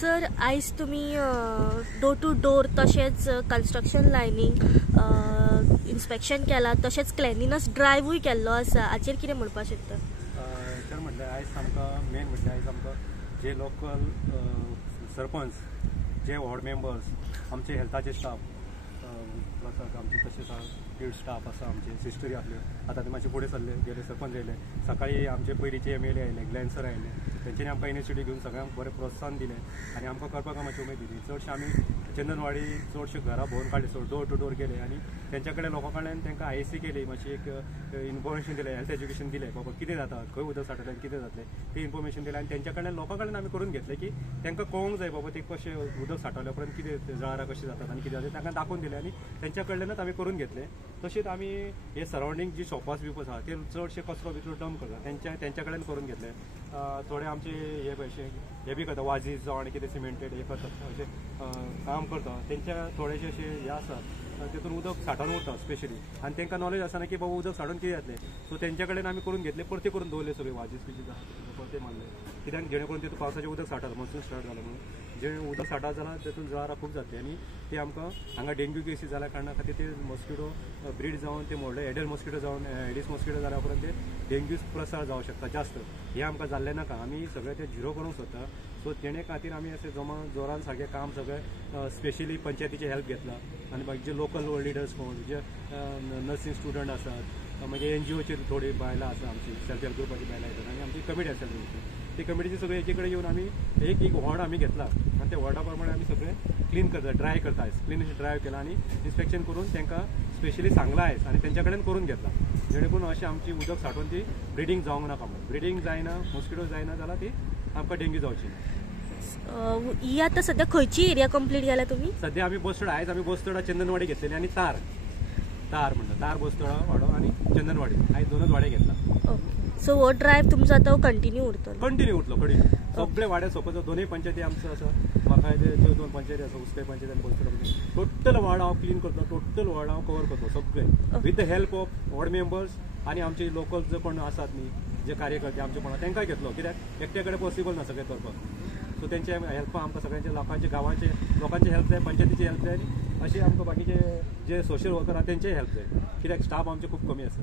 Sir आयज तुमी door to door तशेंच कन्स्ट्रक्शन लायनीक इन्स्पेक्शन केला, तशेंच क्लेनिनस ड्रायवूय केल्लो आसा, हाचेर कितें म्हणपाक शकता? सर म्हटल्यार आयज आमकां मेन म्हटल्यार आयज आमकां जे लोकल सरपंच, जे वॉर्ड मेंबर्स, आमचे हेल्थाचे स्टाफ प्लस आमचे तशेंच फील्ड स्टाफ आसा, आमचे सिस्टरी आसल्यो, आतां ते मातशे फुडें सरले, गेले सरपंच येयले, सकाळी आमचे पयलींचे MLA आयले, ग्लॅन सर आयले, तेंच्यांनी आमकां इनिशिएटीव घेवन सगळ्यांक बरें प्रोत्साहन दिलें आनी आमकां करपाक मातशी उमेद दिली. चडशे आमी चंदनवाडी चडशे घरां भोंवन काडले, चड डोर टू डोर गेले आनी तेंच्या कडेन लोकां कडल्यान तांकां IAC केली, मातशी एक इन्फॉर्मेशन दिलें, हेल्थ एज्युकेशन दिलें, बाबा कितें जाता, खंय उदक साठयलें आनी कितें जातलें तें इन्फॉर्मेशन दिलें आनी तेंच्या कडल्यान लोकां कडल्यान आमी करून घेतलें की तांकां कळोंक जाय बाबा ते कशें उदक साठवल्या उपरांत कितें जळारां कशीं जातात आनी कितें जाता तांकां दाखोवन दिलें आनी तेंच्या कडल्यानच आमी करून घेतलें. तशेंच आमी हे सरावंडींग जी शॉपास बिपास आहा ते चडशे कचरो बिचरो डंप करता, तेंच्या कडल्यान करून घेतले. थोडे आमचे हे बी करता, वाजीस जावं आनी कितें सिमेंटेड हे करतात, अशें काम करता, तेंच्या थोडेशे अशे हे आसात तितून उदक साठोवन उरता स्पेशली आनी तांकां नॉलेज आसना की बाबा उदक साठोवन कितें जातलें. सो तेंच्या कडेन आमी करून घेतले, परते करून दवरले सगळे वाजीस बिजीस परते मारले, कित्याक जेणे करून तितून पावसाचें उदक साठता, मॉन्सून स्टार्ट जालें म्हणून जें उदक साठत जाल्यार तितून जळारां खूब जातली आनी ते आमकां हांगा डेंग्यू केसीस जाल्या कारणा खातीर ते मॉस्किटो ब्रीड जावन ते व्हडले एडल मॉस्किटो जावन एडीस मॉस्किटो जाल्या उपरांत ते डेंग्यू प्रसार जावं शकता जास्त. हे आमकां जाल्लें नाका, आमी सगळें ते झिरो करूंक सोदता. सो तेणे खातीर आमी अशें जोरान सारकें काम सगळें स्पेशली पंचायतीची हेल्प घेतला आनी बाकी जे लोकल लिडर्स कोण जे नर्सींग स्टुडंट आसात, मागीर NGOची थोडी बायलां आसा, आमची सेल्फ हेल्प ग्रुपाची बायलां येतात आनी आमची कमिटी आसा ती कमिटीची सगळे एके कडेन येवन आमी एक वॉर्ड आमी घेतला आनी त्या वॉर्डा प्रमाणे आमी सगळें क्लीन करता, ड्राय करता. क्लीन ड्राय केला आनी इन्स्पेक्शन करून तांकां स्पेशली सांगला आयज आनी तेंच्या कडेन करून घेतला, जेणे करून अशें आमची उदक साठोवन ती ब्रिडींग जावंक नाका म्हणून. ब्रिडींग जायना, मॉस्किटो जायना जाल्यार ती आमकां डेंग्यू जावची ना. ही आतां सद्या खंयची एरिया कंप्लीट केल्या तुमी? सद्या आमी बसतोडा, आयज आमी बसतोडा चंदनवाडी घेतलेली आनी तार म्हणटा, तार बसतोडा वाडो आनी चंदनवाडी, आयज दोनच वाडे घेतला. सो हो ड्रायव्ह तुमचो आतां कंटिन्यू उरतलो? सगळे वाडे सोंपोच दोनूय पंचायती आमचो आसा, म्हाका जे 2 पंचायती आसा, उस्ते पंचायत आनी बसतोडा पंचायत, टोटल वार्ड हांव क्लीन करता, टोटल वार्ड हांव कवर करता सगळे with the help of ward members आनी आमचे लोकल जे कोण आसात न्ही, जे कार्यकर्ते आमचे कोण तांकांय घेतलो, कित्याक एकट्या कडेन पॉसिबल ना सगळें करपाक. सो तेंचे हेल्प आमकां सगळ्यांचे लोकांचे गांवांचे लोकांची हेल्प जाय, पंचायतीची हेल्प जाय आनी अशें आमकां बाकीचे जे सोशल वर्कर आहा तेंचेय हेल्प जाय, कित्याक स्टाफ आमचे खूब कमी आसा.